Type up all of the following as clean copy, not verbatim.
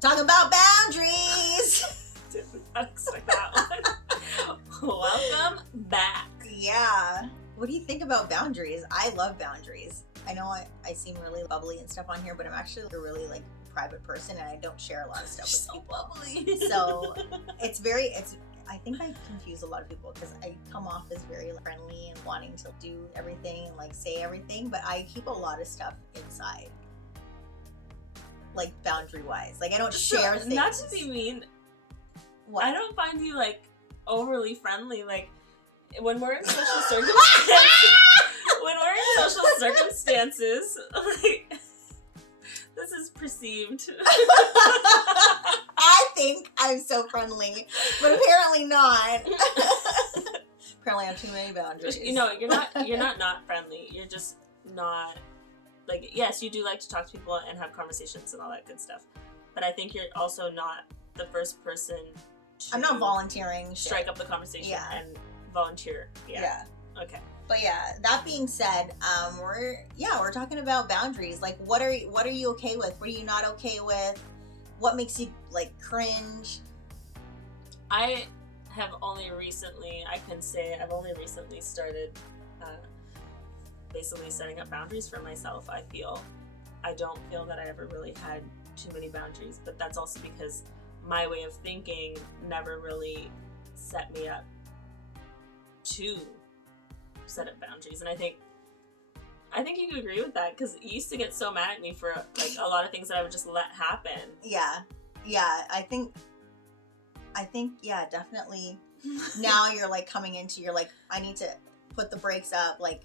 Talk about boundaries. Did not expect that one. Welcome back. Yeah. What do you think about boundaries? I love boundaries. I know I seem really bubbly and stuff on here, but I'm actually a really like private person and I don't share a lot of stuff with So people. bubbly. So I think I confuse a lot of people because I come off as very friendly and wanting to do everything and like say everything, but I keep a lot of stuff inside. Like boundary wise. Like I don't share things. Not to be mean, What? I don't find you like overly friendly. Like when we're in social circumstances, like this is perceived. I think I'm so friendly, but apparently not. Apparently I have too many boundaries. You know, you're not friendly. You're just not, like, yes, you do like to talk to people and have conversations and all that good stuff. But I think you're also not the first person to I'm not volunteering. strike up the conversation and volunteer. Yeah. Okay. But yeah, that being said, we're talking about boundaries. Like what are you okay with? What are you not okay with? What makes you like cringe? I have only recently started basically setting up boundaries for myself. I don't feel that I ever really had too many boundaries, but that's also because my way of thinking never really set me up to set up boundaries. And I think you could agree with that, because you used to get so mad at me for like a lot of things that I would just let happen. Yeah, I think definitely. Now you're like coming into, you're like, I need to put the brakes up. Like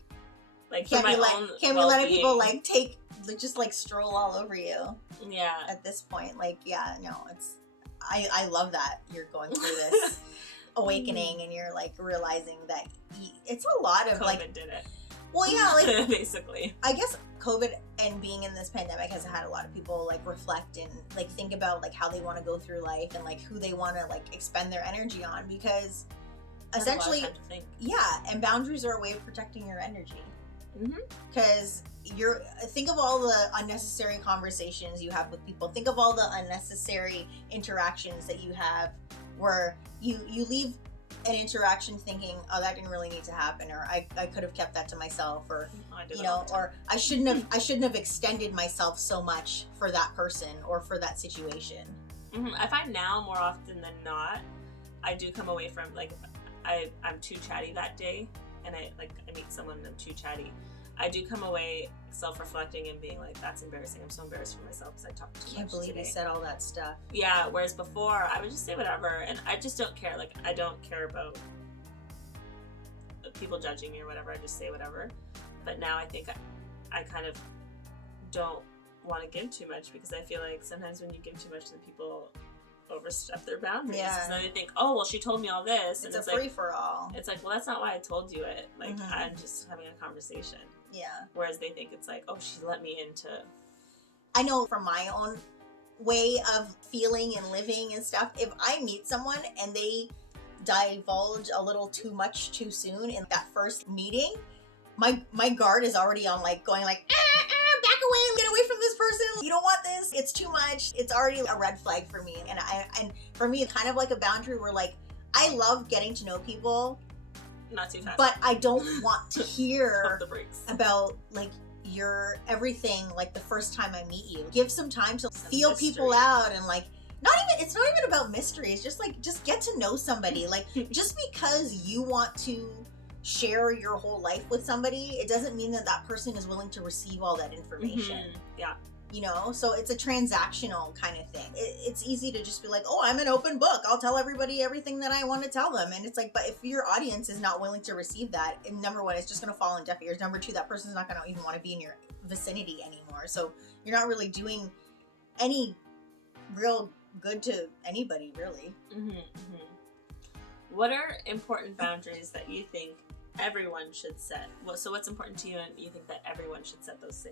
can't be letting people like just like stroll all over you. Yeah. At this point, like, yeah, no, it's. I love that you're going through this awakening and you're like realizing that it's a lot of COVID like. did it. Well, yeah, like basically. I guess COVID and being in this pandemic has had a lot of people like reflect and like think about like how they want to go through life and like who they want to like expend their energy on, because essentially, and boundaries are a way of protecting your energy. Because think of all the unnecessary conversations you have with people. Think of all the unnecessary interactions that you have where you leave an interaction thinking, oh, that didn't really need to happen, or I could have kept that to myself, or or I shouldn't have extended myself so much for that person or for that situation. I find now more often than not, I do come away from like I'm too chatty that day, and I meet someone and I'm too chatty. I do come away self-reflecting and being like, that's embarrassing. I'm so embarrassed for myself because I talked too much. Can't believe you said all that stuff. Yeah, whereas before I would just say whatever, and I just don't care. Like, I don't care about people judging me or whatever. I just say whatever. But now I think I kind of don't want to give too much, because I feel like sometimes when you give too much, then people overstep their boundaries. Yeah. And then they think, oh, well, she told me all this. It's a free-for-all. It's like, well, that's not why I told you it. Like, I'm just having a conversation. Yeah. Whereas they think it's like, oh, she let me into... I know from my own way of feeling and living and stuff, if I meet someone and they divulge a little too much too soon in that first meeting, my guard is already on like going like, back away, get away from this person. You don't want this. It's too much. It's already a red flag for me. And for me, it's kind of like a boundary where like, I love getting to know people. Not too fast. But I don't want to hear the brakes. about like your everything like the first time I meet you. Give some time to feel mystery. People out, and like it's not even about mysteries. Just get to know somebody. Like just because you want to share your whole life with somebody, it doesn't mean that that person is willing to receive all that information. Yeah. You know, so it's a transactional kind of thing. It's easy to just be like, oh, I'm an open book. I'll tell everybody everything that I want to tell them. And it's like, but if your audience is not willing to receive that, and number one, it's just going to fall on deaf ears. Number two, that person's not going to even want to be in your vicinity anymore. So you're not really doing any real good to anybody, really. What are important boundaries that you think everyone should set? So what's important to you, and you think that everyone should set those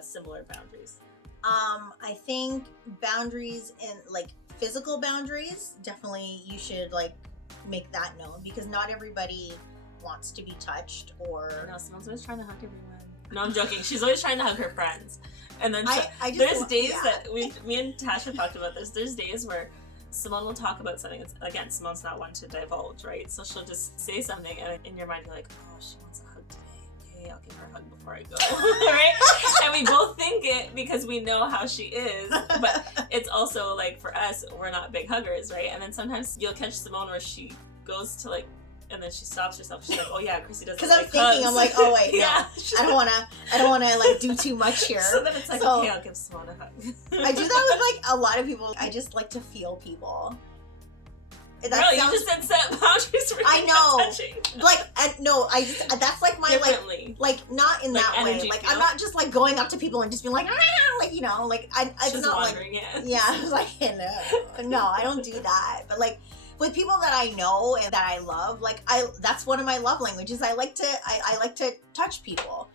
similar boundaries? I think boundaries and like physical boundaries, definitely you should like make that known, because not everybody wants to be touched, or I know someone's always trying to hug everyone. No, I'm joking. She's always trying to hug her friends. And then there's days that me and Tasha talked about this. There's days where Simone will talk about something. Again, Simone's not one to divulge, right? So she'll just say something, and in your mind you're like, oh, she wants a hug today. Okay, I'll give her a hug before I go, right? And we both think it because we know how she is, but it's also like for us, we're not big huggers, right? And then sometimes you'll catch Simone where she goes to like, and then she stops herself. She's like, "Oh yeah, Chrissy doesn't." Because I'm thinking, hugs. I'm like, "Oh wait, yeah, no, I don't wanna like do too much here." So then it's like, okay, I'll give Simone a hug. I do that with like a lot of people. I just like to feel people. You just said set boundaries for I know. touching. Like, that's like my like not in like that way. Like I'm not just like going up to people and just being like, like it's just not like I like no, I don't do that. But like. With people that I know and that I love, like that's one of my love languages. I like to touch people.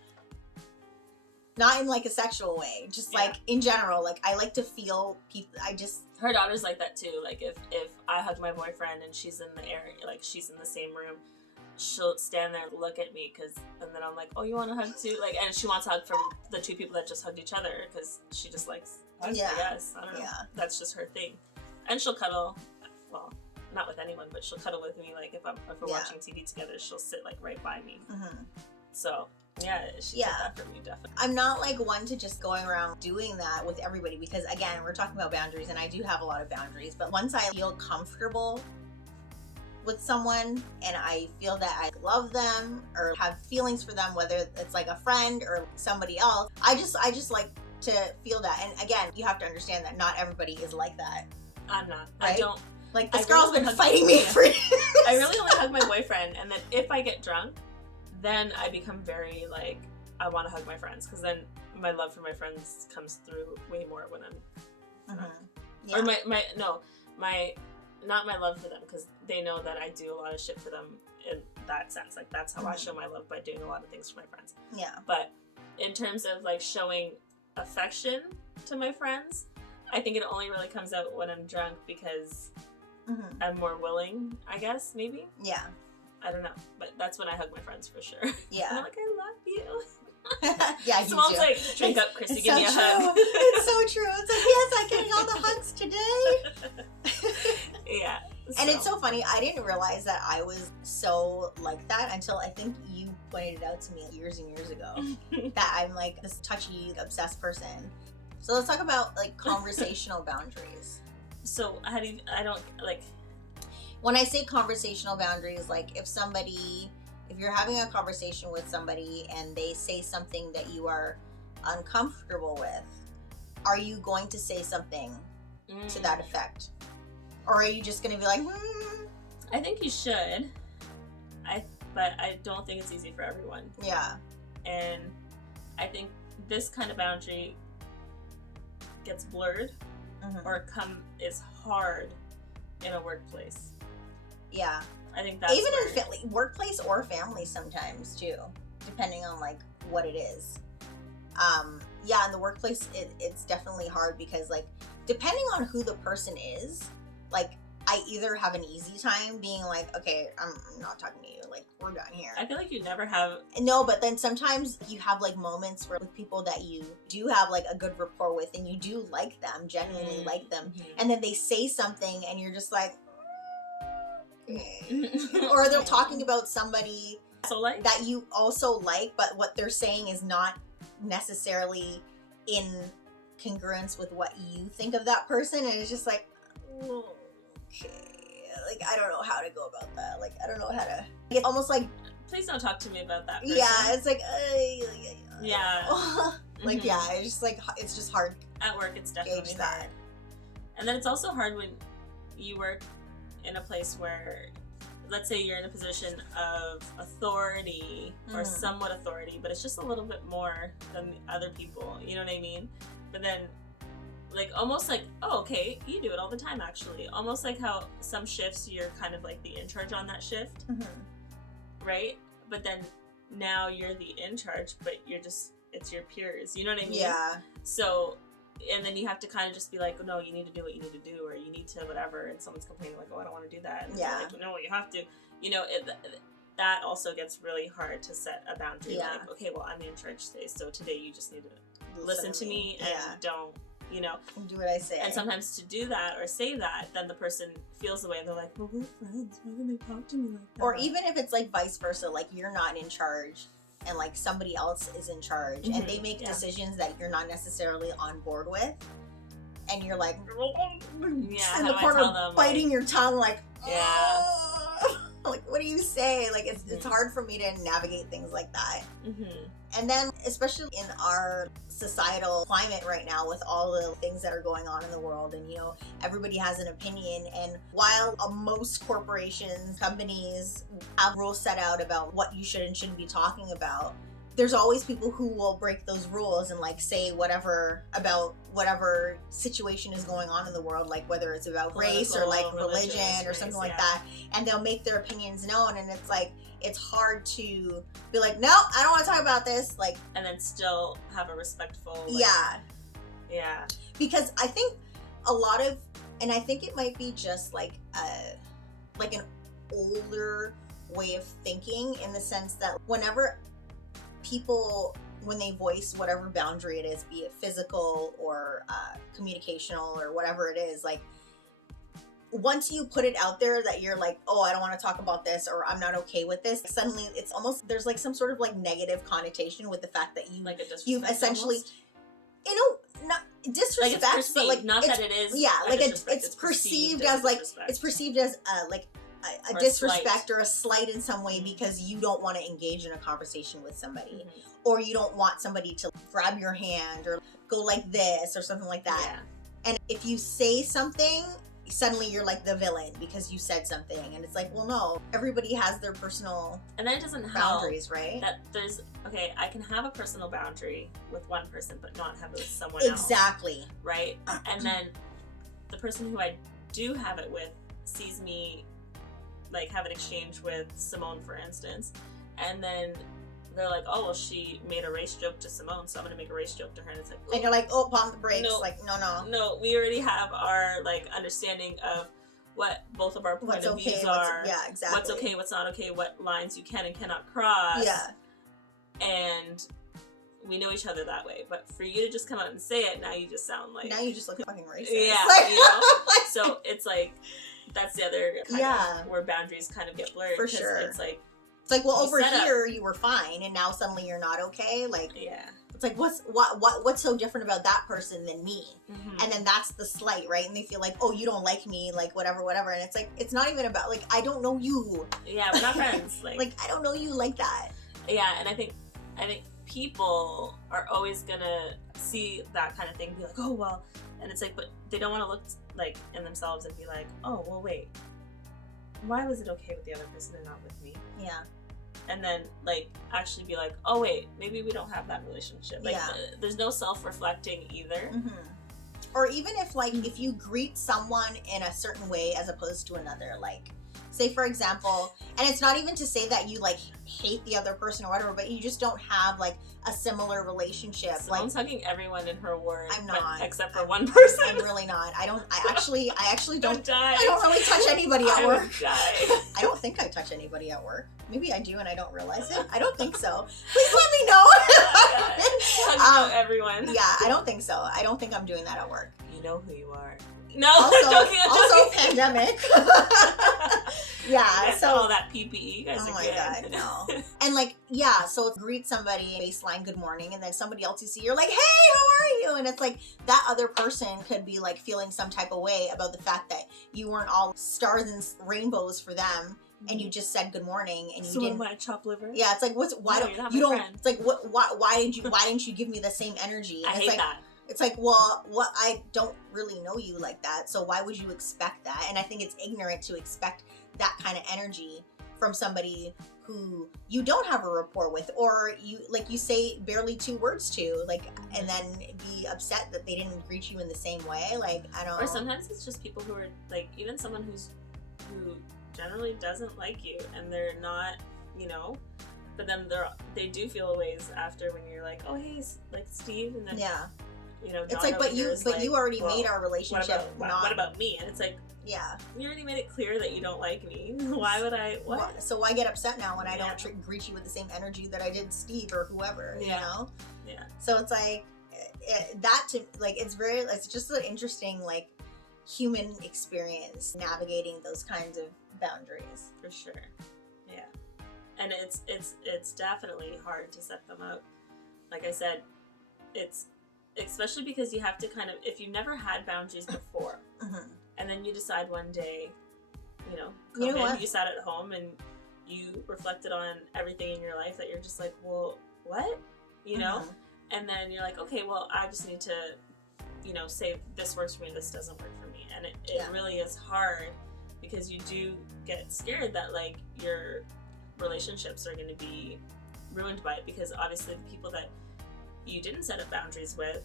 Not in like a sexual way, just like in general. Like I like to feel people. Her daughter's like that too. Like if I hug my boyfriend and she's in the area, like she's in the same room, she'll stand there and look at me and then I'm like, oh, you want a hug too? Like, and she wants a hug from the two people that just hugged each other because she just likes hugs. I guess I don't know. Yeah. That's just her thing, and she'll cuddle. Well. Not with anyone, but she'll cuddle with me. Like if we're watching TV together, she'll sit like right by me. Mm-hmm. So she did that for me definitely. I'm not like one to just going around doing that with everybody because again, we're talking about boundaries, and I do have a lot of boundaries. But once I feel comfortable with someone and I feel that I love them or have feelings for them, whether it's like a friend or somebody else, I just like to feel that. And again, you have to understand that not everybody is like that. I'm not. Right? I don't. Like, this girl's been fighting me for years. I really only hug my boyfriend, and then if I get drunk, then I become very, like, I want to hug my friends, because then my love for my friends comes through way more when I'm drunk. Yeah. Or not my love for them, because they know that I do a lot of shit for them in that sense. Like, that's how I show my love, by doing a lot of things for my friends. Yeah. But in terms of, like, showing affection to my friends, I think it only really comes out when I'm drunk, because... Mm-hmm. I'm more willing, I guess, maybe. Yeah. I don't know, but that's when I hug my friends for sure. Yeah. And I'm like, I love you. Yeah, you Simone's do. Like, drink up, Chrissy, give me a hug. It's so true. It's like, yes, I'm getting all the hugs today. Yeah. And it's so funny. I didn't realize that I was so like that until I think you pointed it out to me years and years ago. That I'm like this touchy, obsessed person. So let's talk about like conversational boundaries. So how do you, I don't, like... When I say conversational boundaries, like if you're having a conversation with somebody and they say something that you are uncomfortable with, are you going to say something to that effect? Or are you just going to be like, I think you should. But I don't think it's easy for everyone. Yeah. And I think this kind of boundary gets blurred. Mm-hmm. Or is hard in a workplace. Yeah. I think that's even in workplace or family sometimes too, depending on like what it is. In the workplace it's definitely hard because like depending on who the person is, like I either have an easy time being like, okay, I'm not talking to you, like we're done here. I feel like you never have. No, but then sometimes you have like moments where with people that you do have like a good rapport with and you do like them, genuinely like them, and then they say something and you're just like, or they're talking about somebody that you also like, but what they're saying is not necessarily in congruence with what you think of that person, and it's just like, okay, like I don't know how to go about that. Like I don't know how to. It's almost like, please don't talk to me about that person. Yeah, it's like, yeah, like yeah, it's just like it's just hard. At work, it's definitely hard. And then it's also hard when you work in a place where, let's say you're in a position of authority or somewhat authority, but it's just a little bit more than other people. You know what I mean? But then. Like, almost like, oh, okay, you do it all the time, actually. Almost like how some shifts, you're kind of like the in charge on that shift, right? But then now you're the in charge, but it's your peers. You know what I mean? Yeah. So, and then you have to kind of just be like, no, you need to do what you need to do, or you need to whatever, and someone's complaining like, oh, I don't want to do that. And like, no, you have to. You know, that also gets really hard to set a boundary. Yeah. Like, okay, well, I'm in charge today, so today you just need to listen to me and don't, you know, do what I say. And sometimes to do that or say that, then the person feels the way and they're like, well, we're friends, why would they talk to me like that? Or even if it's like vice versa, like you're not in charge and like somebody else is in charge, and they make decisions that you're not necessarily on board with, and you're like in the corner biting your tongue, like, like, what do you say? Like, it's hard for me to navigate things like that. And then, especially in our societal climate right now, with all the things that are going on in the world, and, you know, everybody has an opinion. And while most corporations, companies have rules set out about what you should and shouldn't be talking about, there's always people who will break those rules and like say whatever about whatever situation is going on in the world, like whether it's about race or like religion or something like that, and they'll make their opinions known. And it's like, it's hard to be like, no, I don't want to talk about this, like, and then still have a respectful because I think a lot of, and I think it might be just like an older way of thinking, in the sense that whenever people, when they voice whatever boundary it is, be it physical or communicational or whatever it is, like, once you put it out there that you're like, oh, I don't want to talk about this, or I'm not okay with this, suddenly it's almost, there's like some sort of like negative connotation with the fact that you, like you've essentially almost, you know, not disrespect, like, it's perceived, but like, not that it is, like it's perceived as like, it's perceived as like a disrespect or a slight in some way, because you don't want to engage in a conversation with somebody, or you don't want somebody to grab your hand or go like this or something like that. And if you say something, suddenly you're like the villain because you said something, and it's like, well, no, everybody has their personal, and then it doesn't boundaries, right? That there's, okay, I can have a personal boundary with one person but not have it with someone else. Exactly. Right? And then the person who I do have it with sees me, like, have an exchange with Simone, for instance, and then they're like, oh, well, she made a race joke to Simone, so I'm gonna make a race joke to her, and it's like, and you're like, oh, pump the brakes. No, like, no, we already have our, like, understanding of what both of our point of views are. Yeah, exactly. What's okay, what's not okay, what lines you can and cannot cross. Yeah. And we know each other that way. But for you to just come out and say it, now you just sound like, now you just look fucking racist. Yeah, like, you know. So it's like, that's the other kind of where boundaries kind of get blurred. For sure. It's like, well, over here you were fine, and now suddenly you're not okay. Like, it's like, what's so different about that person than me? And then that's the slight, right? And they feel like, oh, you don't like me, like whatever. And it's like, it's not even about, like, I don't know you. Yeah, we're not friends. Like I don't know you like that. Yeah, and I think people are always gonna see that kind of thing and be like, oh, well, and it's like, but they don't want to look like in themselves and be like, oh, well, wait, why was it okay with the other person and not with me? Yeah. And then, like, actually be like, oh, wait, maybe we don't have that relationship. Like, there's no self-reflecting either. Or even if, like, if you greet someone in a certain way as opposed to another, like, say, for example, and it's not even to say that you, like, hate the other person or whatever, but you just don't have, like, a similar relationship. Someone's hugging everyone in her ward. I'm not. Except for one person. I'm really not. I actually don't die. I don't really touch anybody at work. Die. I don't think I touch anybody at work. Maybe I do and I don't realize it. I don't think so. Please let me know. Everyone. Yeah, I don't think so. I don't think I'm doing that at work. You know who you are. No, also pandemic. Yeah, so all that PPE, you guys are my good. God, no. And like, so greet somebody, baseline good morning, and then somebody else you see, you're like, hey, how are you? And it's like, that other person could be like feeling some type of way about the fact that you weren't all stars and rainbows for them, and you just said good morning, and you didn't. My chopped liver. Yeah, it's like, you don't? It's like, why didn't you give me the same energy? And I hate that. It's like, well, I don't really know you like that, so why would you expect that? And I think it's ignorant to expect that kind of energy from somebody who you don't have a rapport with, or you, like you say barely 2 words to, like, and then be upset that they didn't greet you in the same way. Like, I don't. Or sometimes it's just people who are like, even someone who generally doesn't like you, and they're not, you know, but then they do feel a ways after when you're like, oh, hey, like, Steve, and then it's like, but you already made our relationship. What about me? And it's like, yeah, you already made it clear that you don't like me. Why would I? What? So why get upset now when I don't greet you with the same energy that I did Steve or whoever? You know? Yeah. So it's like it's just an interesting like human experience navigating those kinds of boundaries. For sure. Yeah. And it's definitely hard to set them up. Like I said, it's especially because you have to kind of, if you've never had boundaries before, and then you decide one day, you sat at home and you reflected on everything in your life that you're just like, well, what? And then you're like, okay, well, I just need to, say this works for me, this doesn't work for me. And it really is hard because you do get scared that like your relationships are going to be ruined by it, because obviously the people that you didn't set up boundaries with,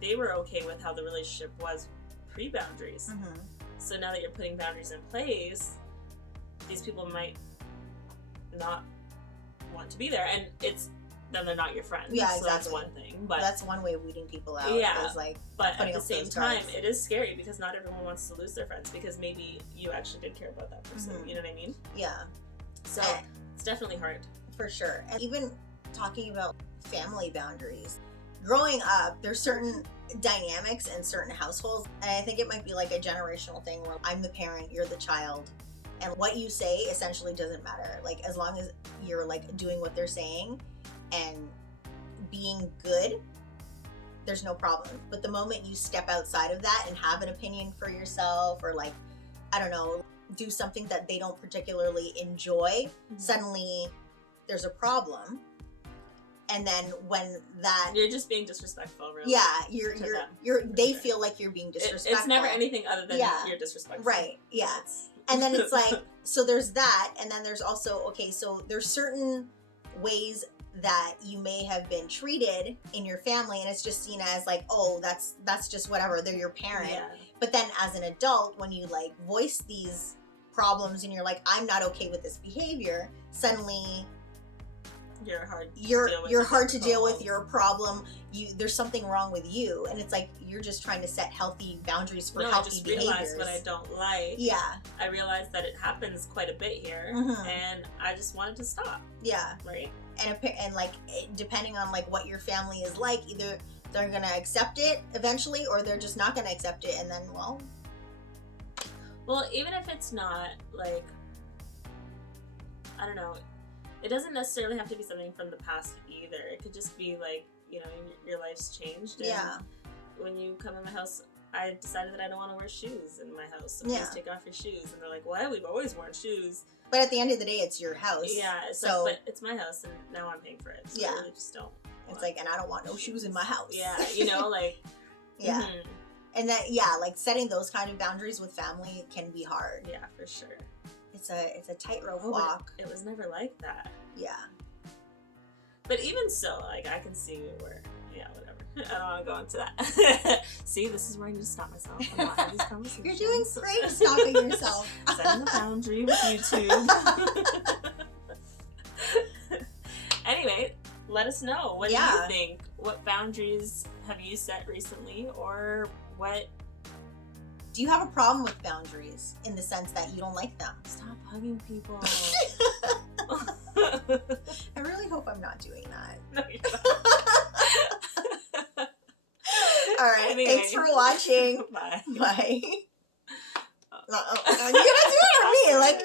they were okay with how the relationship was pre-boundaries. So now that you're putting boundaries in place, these people might not want to be there, and then they're not your friends. Yeah, exactly. So that's one thing. But that's one way of weeding people out. Yeah, is like but at the same time, it is scary because not everyone wants to lose their friends, because maybe you actually did care about that person. You know what I mean? Yeah. So it's definitely hard. For sure. And even talking about family boundaries, growing up, there's certain dynamics in certain households, and I think it might be like a generational thing where I'm the parent, you're the child, and what you say essentially doesn't matter. Like, as long as you're like doing what they're saying and being good, there's no problem. But the moment you step outside of that and have an opinion for yourself, or like, I don't know, do something that they don't particularly enjoy, suddenly there's a problem. And then when that, you're just being disrespectful, really. Yeah, they feel like you're being disrespectful. It's never anything other than you're disrespectful. Right. Yeah. And then it's like, so there's that, and then there's also, okay, so there's certain ways that you may have been treated in your family, and it's just seen as like, oh, that's just whatever, they're your parent. Yeah. But then as an adult, when you like voice these problems and you're like, I'm not okay with this behavior, suddenly you're hard to deal with, you're a problem, there's something wrong with you, and it's like you're just trying to set healthy boundaries for healthy behaviors. I just realized what I don't like. Yeah. I realized that it happens quite a bit here, and I just wanted to stop. Yeah. Right? And like, depending on like what your family is like, either they're gonna accept it eventually, or they're just not gonna accept it, and then, well, even if it's not, like, I don't know, it doesn't necessarily have to be something from the past either. It could just be like, your life's changed. And when you come in my house, I decided that I don't want to wear shoes in my house. So please take off your shoes. And they're like, what? We've always worn shoes. But at the end of the day, it's your house. Yeah. So, but it's my house, and now I'm paying for it. So I really just don't. It's like, and I don't want no shoes in my house. Yeah. Like. Yeah. And that, like setting those kind of boundaries with family can be hard. Yeah, for sure. It's a tightrope walk. It was never like that. Yeah. But even so, like, I can see where, whatever. I don't want to go into that. See, this is where I need to stop myself. I'm not having these conversations. You're doing great stopping yourself. Setting a boundary with YouTube. Anyway, let us know. What do you think? What boundaries have you set recently, or what? Do you have a problem with boundaries in the sense that you don't like them? Stop hugging people. I really hope I'm not doing that. No, you're not. All right. Anyway. Thanks for watching. Bye. Bye. You're gonna do it for me, like.